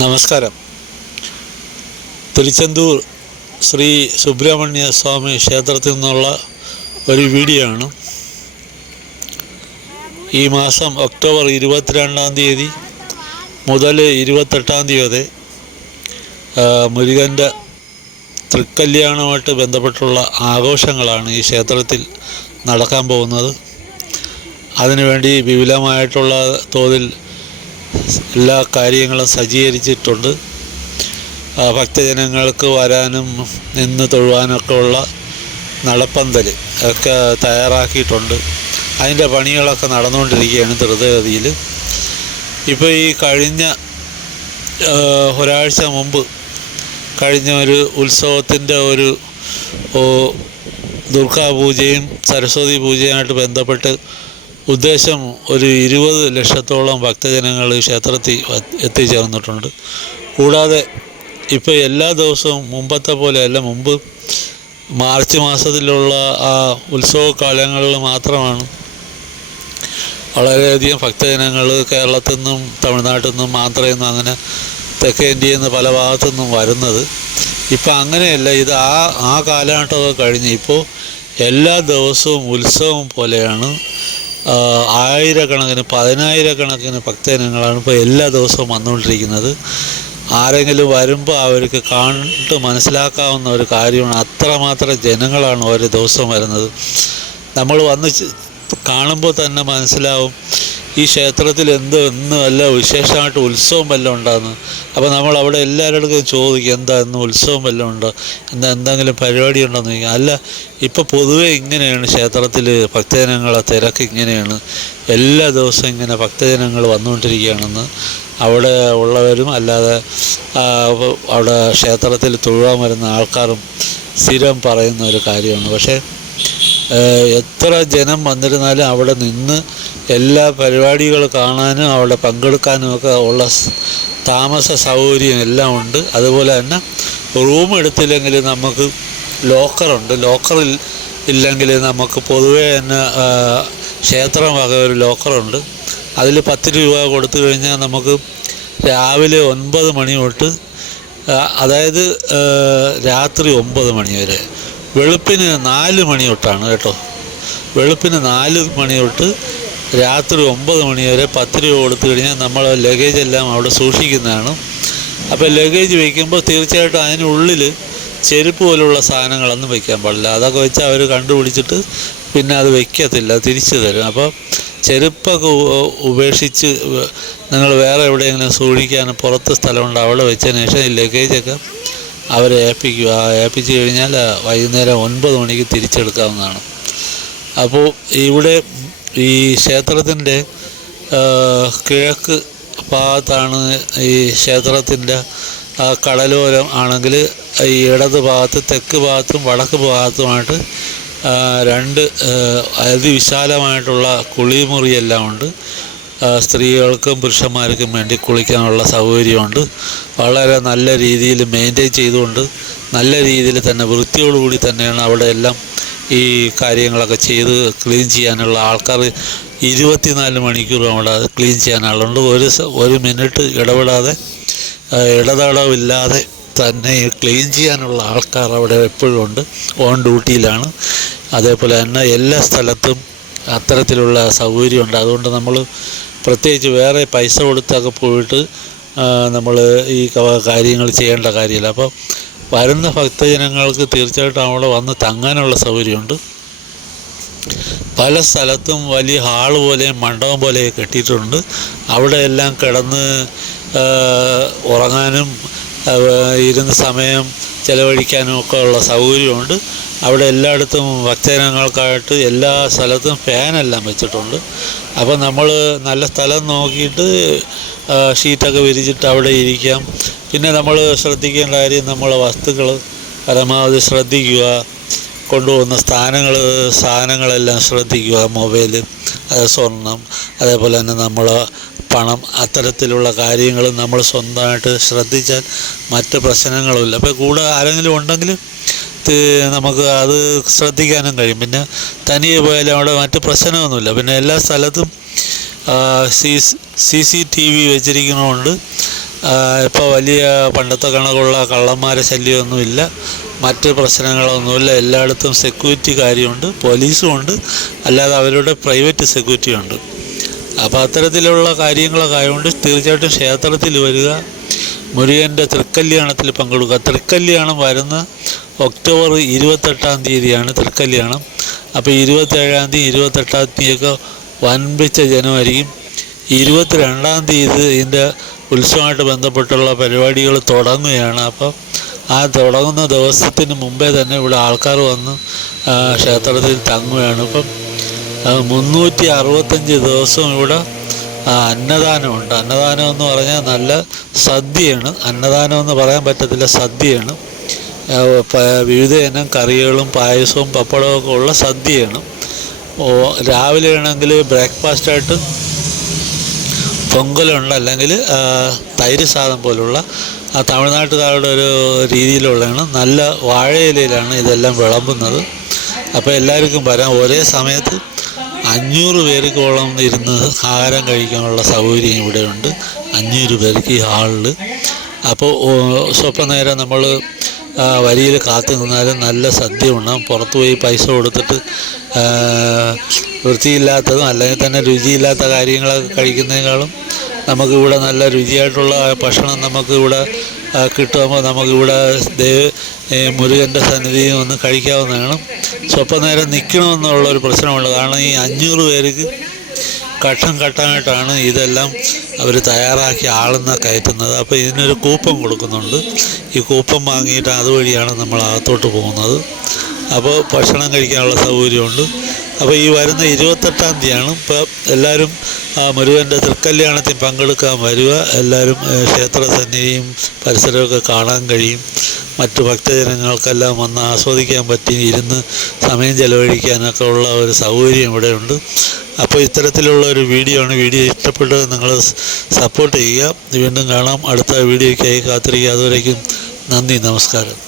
നമസ്കാരം. തിരുച്ചെന്തൂർ ശ്രീ സുബ്രഹ്മണ്യ സ്വാമി ക്ഷേത്രത്തിൽ നിന്നുള്ള ഒരു വീഡിയോ ആണ്. ഈ മാസം ഒക്ടോബർ ഇരുപത്തിരണ്ടാം തീയതി മുതൽ ഇരുപത്തെട്ടാം തീയതി വരെ മുരുകന്റെ തൃക്കല്യാണവുമായിട്ട് ബന്ധപ്പെട്ടുള്ള ആഘോഷങ്ങളാണ് ഈ ക്ഷേത്രത്തിൽ നടക്കാൻ പോകുന്നത്. അതിനുവേണ്ടി വിപുലമായിട്ടുള്ള തോതിൽ എല്ലാ കാര്യങ്ങളും സജ്ജീകരിച്ചിട്ടുണ്ട്. ഭക്തജനങ്ങൾക്ക് വരാനും നിന്ന് തൊഴുവാനൊക്കെ ഉള്ള നടപ്പന്തൽ ഒക്കെ തയ്യാറാക്കിയിട്ടുണ്ട്. അതിന്റെ പണികളൊക്കെ നടന്നുകൊണ്ടിരിക്കുകയാണ് ദ്രുതഗതിയിൽ. ഇപ്പോൾ ഈ കഴിഞ്ഞ ഒരാഴ്ച മുമ്പ് കഴിഞ്ഞ ഒരു ഉത്സവത്തിന്റെ ഒരു ദുർഗാപൂജയും സരസ്വതി പൂജയുമായിട്ട് ബന്ധപ്പെട്ട് ഉദ്ദേശം ഒരു ഇരുപത് ലക്ഷത്തോളം ഭക്തജനങ്ങൾ ക്ഷേത്രത്തിൽ എത്തിച്ചേർന്നിട്ടുണ്ട്. കൂടാതെ ഇപ്പോൾ എല്ലാ ദിവസവും മുമ്പത്തെ പോലെയല്ല മുമ്പ് മാർച്ച് മാസത്തിലുള്ള ആ ഉത്സവ കാലങ്ങളിൽ മാത്രമാണ് വളരെയധികം ഭക്തജനങ്ങൾ കേരളത്തിൽ നിന്നും തമിഴ്നാട്ടിൽ നിന്നും ആന്ധ്രയിൽ നിന്നും അങ്ങനെ തെക്കേ ഇന്ത്യയിൽ നിന്ന് പല ഭാഗത്തു നിന്നും വരുന്നത്. ഇപ്പം അങ്ങനെയല്ല ഇത് ആ ആ കാലഘട്ടമൊക്കെ കഴിഞ്ഞ് ഇപ്പോൾ എല്ലാ ദിവസവും ഉത്സവം പോലെയാണ് ആയിരക്കണക്കിന് പതിനായിരക്കണക്കിന് ഭക്തജനങ്ങളാണ് ഇപ്പോൾ എല്ലാ ദിവസവും വന്നുകൊണ്ടിരിക്കുന്നത്. ആരെങ്കിലും വരുമ്പോൾ അവർക്ക് കണ്ട് മനസ്സിലാക്കാവുന്ന ഒരു കാര്യമാണ്. അത്രമാത്രം ജനങ്ങളാണ് ഓരോ ദിവസവും വരുന്നത്. നമ്മൾ വന്ന് കാണുമ്പോൾ തന്നെ മനസ്സിലാവും. ഈ ക്ഷേത്രത്തിൽ എന്ത് ഇന്ന് വല്ല വിശേഷമായിട്ട് ഉത്സവം വല്ലതും ഉണ്ടാകുന്നു അപ്പോൾ നമ്മൾ അവിടെ എല്ലാവരോടും ചോദിക്കും എന്താ ഇന്ന് ഉത്സവം വല്ലതും ഉണ്ടോ? എന്താ എന്തെങ്കിലും പരിപാടി ഉണ്ടോയെന്ന് ചോദിക്കും. അല്ല ഇപ്പോൾ പൊതുവേ ഇങ്ങനെയാണ് ക്ഷേത്രത്തിൽ ഭക്തജനങ്ങളെ തിരക്ക് ഇങ്ങനെയാണ്. എല്ലാ ദിവസവും ഇങ്ങനെ ഭക്തജനങ്ങൾ വന്നുകൊണ്ടിരിക്കുകയാണെന്ന് അവിടെ ഉള്ളവരും അല്ലാതെ അവിടെ ക്ഷേത്രത്തിൽ തൊഴുവാൻ വരുന്ന ആൾക്കാരും സ്ഥിരം പറയുന്ന ഒരു കാര്യമാണ്. പക്ഷേ എത്ര ജനം വന്നിരുന്നാലും അവിടെ നിന്ന് എല്ലാ പരിപാടികൾ കാണാനും അവിടെ പങ്കെടുക്കാനും ഒക്കെ ഉള്ള താമസ സൗകര്യം എല്ലാം ഉണ്ട്. അതുപോലെ തന്നെ റൂം എടുത്തില്ലെങ്കിൽ നമുക്ക് ലോക്കറുണ്ട് ലോക്കറിൽ ഇല്ലെങ്കിൽ നമുക്ക് പൊതുവേ തന്നെ ക്ഷേത്രം വക ഒരു ലോക്കറുണ്ട് അതിൽ പത്ത് രൂപ കൊടുത്തു കഴിഞ്ഞാൽ നമുക്ക് രാവിലെ ഒൻപത് മണി തൊട്ട് അതായത് രാത്രി ഒമ്പത് മണി വരെ. വെളുപ്പിന് നാല് മണി തൊട്ടാണ് കേട്ടോ. വെളുപ്പിന് നാല് മണി തൊട്ട് രാത്രി ഒമ്പത് മണി വരെ പത്ത് രൂപ കൊടുത്തു കഴിഞ്ഞാൽ നമ്മൾ ലഗേജ് എല്ലാം അവിടെ സൂക്ഷിക്കുന്നതാണ്. അപ്പോൾ ലഗേജ് വയ്ക്കുമ്പോൾ തീർച്ചയായിട്ടും അതിനുള്ളിൽ ചെരുപ്പ് പോലുള്ള സാധനങ്ങളൊന്നും വയ്ക്കാൻ പാടില്ല. അതൊക്കെ വെച്ച് അവർ കണ്ടുപിടിച്ചിട്ട് പിന്നെ അത് വയ്ക്കത്തില്ല തിരിച്ചു തരും. അപ്പോൾ ചെരുപ്പൊക്കെ ഉപേക്ഷിച്ച് നിങ്ങൾ വേറെ എവിടെയെങ്കിലും സൂക്ഷിക്കാൻ പുറത്ത് സ്ഥലമുണ്ട് അവിടെ വെച്ചതിന് ശേഷം ഈ ലഗേജൊക്കെ അവരെ ഏൽപ്പിക്കുക. ഏൽപ്പിച്ച് കഴിഞ്ഞാൽ വൈകുന്നേരം ഒൻപത് മണിക്ക് തിരിച്ചെടുക്കാവുന്നതാണ്. അപ്പോൾ ഇവിടെ ഈ ക്ഷേത്രത്തിന്റെ കിഴക്ക് ഭാഗത്താണ് ഈ ക്ഷേത്രത്തിന്റെ കടലോരം ആണെങ്കിൽ ഈ ഇടത് ഭാഗത്ത് തെക്ക് ഭാഗത്തും വടക്ക് ഭാഗത്തുമായിട്ട് രണ്ട് അതിവിശാലമായിട്ടുള്ള കുളിമുറിയെല്ലാം ഉണ്ട്. സ്ത്രീകൾക്കും പുരുഷന്മാർക്കും വേണ്ടി കുളിക്കാനുള്ള സൗകര്യമുണ്ട്. വളരെ നല്ല രീതിയിൽ മെയിന്റെയിൻ ചെയ്തുകൊണ്ട് നല്ല രീതിയിൽ തന്നെ വൃത്തിയോടുകൂടി തന്നെയാണ് അവിടെ എല്ലാം ഈ കാര്യങ്ങളൊക്കെ ചെയ്ത് ക്ലീൻ ചെയ്യാനുള്ള ആൾക്കാർ ഇരുപത്തിനാല് മണിക്കൂർ അവിടെ ക്ലീൻ ചെയ്യാൻ ആളുണ്ട്. ഒരു ഒരു മിനിറ്റ് ഇടപെടാതെ ഇടതടവില്ലാതെ തന്നെ ക്ലീൻ ചെയ്യാനുള്ള ആൾക്കാർ അവിടെ എപ്പോഴും ഉണ്ട്. ഓൺ ഡ്യൂട്ടിയിലാണ്. അതേപോലെ തന്നെ എല്ലാ സ്ഥലത്തും അത്തരത്തിലുള്ള സൗകര്യമുണ്ട് അതുകൊണ്ട് നമ്മൾ പ്രത്യേകിച്ച് വേറെ പൈസ കൊടുത്തൊക്കെ പോയിട്ട് നമ്മൾ ഈ കാര്യങ്ങൾ ചെയ്യേണ്ട കാര്യമില്ല. അപ്പോൾ വരുന്ന ഭക്തജനങ്ങൾക്ക് തീർച്ചയായിട്ടും അവിടെ വന്ന് തങ്ങാനുള്ള സൗകര്യമുണ്ട്. പല സ്ഥലത്തും വലിയ ഹാൾ പോലെയും മണ്ഡപം പോലെയും കെട്ടിയിട്ടുണ്ട്. അവിടെയെല്ലാം കിടന്ന് ഉറങ്ങാനും ഇരുന്ന് സമയം ചെലവഴിക്കാനും ഒക്കെ ഉള്ള സൗകര്യമുണ്ട്. അവിടെ എല്ലായിടത്തും ഭക്തജനങ്ങൾക്കായിട്ട് എല്ലാ സ്ഥലത്തും ഫാനെല്ലാം വെച്ചിട്ടുണ്ട്. അപ്പോൾ നമ്മൾ നല്ല സ്ഥലം നോക്കിയിട്ട് ഷീറ്റൊക്കെ വിരിച്ചിട്ട് അവിടെ ഇരിക്കാം. പിന്നെ നമ്മൾ ശ്രദ്ധിക്കേണ്ട കാര്യം നമ്മളെ വസ്തുക്കൾ പരമാവധി ശ്രദ്ധിക്കുക. കൊണ്ടുപോകുന്ന സ്ഥാനങ്ങൾ സാധനങ്ങളെല്ലാം ശ്രദ്ധിക്കുക. മൊബൈൽ സ്വർണം അതേപോലെ തന്നെ നമ്മൾ പണം അത്തരത്തിലുള്ള കാര്യങ്ങൾ നമ്മൾ സ്വന്തമായിട്ട് ശ്രദ്ധിച്ചാൽ മറ്റ് പ്രശ്നങ്ങളുമില്ല. അപ്പോൾ കൂടെ ആരെങ്കിലും ഉണ്ടെങ്കിൽ നമുക്ക് അത് ശ്രദ്ധിക്കാനും കഴിയും. പിന്നെ തനിയെ പോയാലും അവിടെ മറ്റ് പ്രശ്നമൊന്നുമില്ല. പിന്നെ എല്ലാ സ്ഥലത്തും C C C T V വെച്ചിരിക്കുന്നതുകൊണ്ട് ഇപ്പോൾ വലിയ പണ്ടത്തെ കണക്കുള്ള കള്ളന്മാരെ ശല്യമൊന്നുമില്ല. മറ്റ് പ്രശ്നങ്ങളൊന്നുമില്ല. എല്ലായിടത്തും സെക്യൂരിറ്റി കാര്യമുണ്ട്. പോലീസും ഉണ്ട് അല്ലാതെ അവരുടെ പ്രൈവറ്റ് സെക്യൂരിറ്റി ഉണ്ട്. അപ്പോൾ അത്തരത്തിലുള്ള കാര്യങ്ങളൊക്കെ ആയതുകൊണ്ട് തീർച്ചയായിട്ടും ക്ഷേത്രത്തിൽ വരിക മുരുകന്റെ തൃക്കല്യാണത്തിൽ പങ്കെടുക്കുക. തൃക്കല്യാണം വരുന്ന ഒക്ടോബർ ഇരുപത്തെട്ടാം തീയതിയാണ് തൃക്കല്യാണം. അപ്പോൾ ഇരുപത്തേഴാം തീയതി ഇരുപത്തെട്ടാം തീയതിയൊക്കെ വൻപിച്ച ജനമായിരിക്കും. ഇരുപത്തിരണ്ടാം തീയതി ഇതിന്റെ ഉത്സവമായിട്ട് ബന്ധപ്പെട്ടുള്ള പരിപാടികൾ തുടങ്ങുകയാണ്. അപ്പം ആ തുടങ്ങുന്ന ദിവസത്തിന് മുമ്പേ തന്നെ ഇവിടെ ആൾക്കാർ വന്ന് ക്ഷേത്രത്തിൽ തങ്ങുകയാണ്. ഇപ്പം മുന്നൂറ്റി അറുപത്തഞ്ച് ദിവസവും ഇവിടെ അന്നദാനമുണ്ട് അന്നദാനം എന്ന് പറഞ്ഞാൽ നല്ല സദ്യയാണ്. അന്നദാനം എന്ന് പറയാൻ പറ്റത്തില്ല സദ്യയാണ്. വിവിധ ഇനം കറികളും പായസവും പപ്പടവും ഒക്കെ ഉള്ള സദ്യയാണ്. രാവിലെ ആണെങ്കിൽ ബ്രേക്ക്ഫാസ്റ്റായിട്ട് പൊങ്കലുണ്ട് അല്ലെങ്കിൽ തൈര് സാധനം പോലുള്ള ആ തമിഴ്നാട്ടുകാരുടെ ഒരു രീതിയിലുള്ളതാണ്. നല്ല വാഴയിലയിലാണ് ഇതെല്ലാം വിളമ്പുന്നത്. അപ്പോൾ എല്ലാവർക്കും വരാം. ഒരേ സമയത്ത് അഞ്ഞൂറ് പേർക്കോളം ഇരുന്ന് ആഹാരം കഴിക്കാനുള്ള സൗകര്യം ഇവിടെയുണ്ട്. അഞ്ഞൂറ് പേർക്ക് ഈ ഹാളിൽ. അപ്പോൾ സ്വപ്പം നേരം നമ്മൾ വരിയിൽ കാത്തു നിന്നാലും നല്ല സദ്യ ഉണ്ണാം. പുറത്ത് പോയി പൈസ കൊടുത്തിട്ട് വൃത്തിയില്ലാത്തതും അല്ലെങ്കിൽ തന്നെ രുചിയില്ലാത്ത കാര്യങ്ങളൊക്കെ കഴിക്കുന്നതിനേക്കാളും നമുക്കിവിടെ നല്ല രുചിയായിട്ടുള്ള ഭക്ഷണം നമുക്കിവിടെ കിട്ടുമ്പോൾ നമുക്കിവിടെ ദേവ് മുരുകന്റെ സന്നിധിയിൽ ഒന്ന് കഴിക്കാവുന്നതാണ്. സ്വപ്പം നേരം നിൽക്കണമെന്നുള്ള ഒരു പ്രശ്നമുണ്ട്. കാരണം ഈ അഞ്ഞൂറ് പേർക്ക് ഘട്ടം ഘട്ടമായിട്ടാണ് ഇതെല്ലാം അവർ തയ്യാറാക്കി ആളുന്ന കയറ്റുന്നത്. അപ്പോൾ ഇതിനൊരു കൂപ്പൺ കൊടുക്കുന്നുണ്ട്. ഈ കൂപ്പൺ വാങ്ങിയിട്ട് അതുവഴിയാണ് നമ്മൾ അകത്തോട്ട് പോകുന്നത്. അപ്പോൾ ഭക്ഷണം കഴിക്കാനുള്ള സൗകര്യമുണ്ട്. അപ്പോൾ ഈ വരുന്ന ഇരുപത്തെട്ടാം തീയതിയാണ്. ഇപ്പോൾ എല്ലാവരും ആ, മുരുകന്റെ തൃക്കല്യാണത്തിൽ പങ്കെടുക്കാൻ വരിക. എല്ലാവരും ക്ഷേത്ര സന്നിധിയും പരിസരമൊക്കെ കാണാൻ കഴിയും. മറ്റു ഭക്തജനങ്ങൾക്കെല്ലാം വന്ന് ആസ്വദിക്കാൻ പറ്റി ഇരുന്ന് സമയം ചെലവഴിക്കാനൊക്കെ ഉള്ള ഒരു സൗകര്യം ഇവിടെയുണ്ട് അപ്പോൾ ഇത്തരത്തിലുള്ള ഒരു വീഡിയോ ആണ് വീഡിയോ ഇഷ്ടപ്പെട്ടത്. നിങ്ങൾ സപ്പോർട്ട് ചെയ്യുക. വീണ്ടും കാണാം. അടുത്ത വീഡിയോയ്ക്കായി കാത്തിരിക്കുക. അതുവരേക്കും നന്ദി നമസ്കാരം.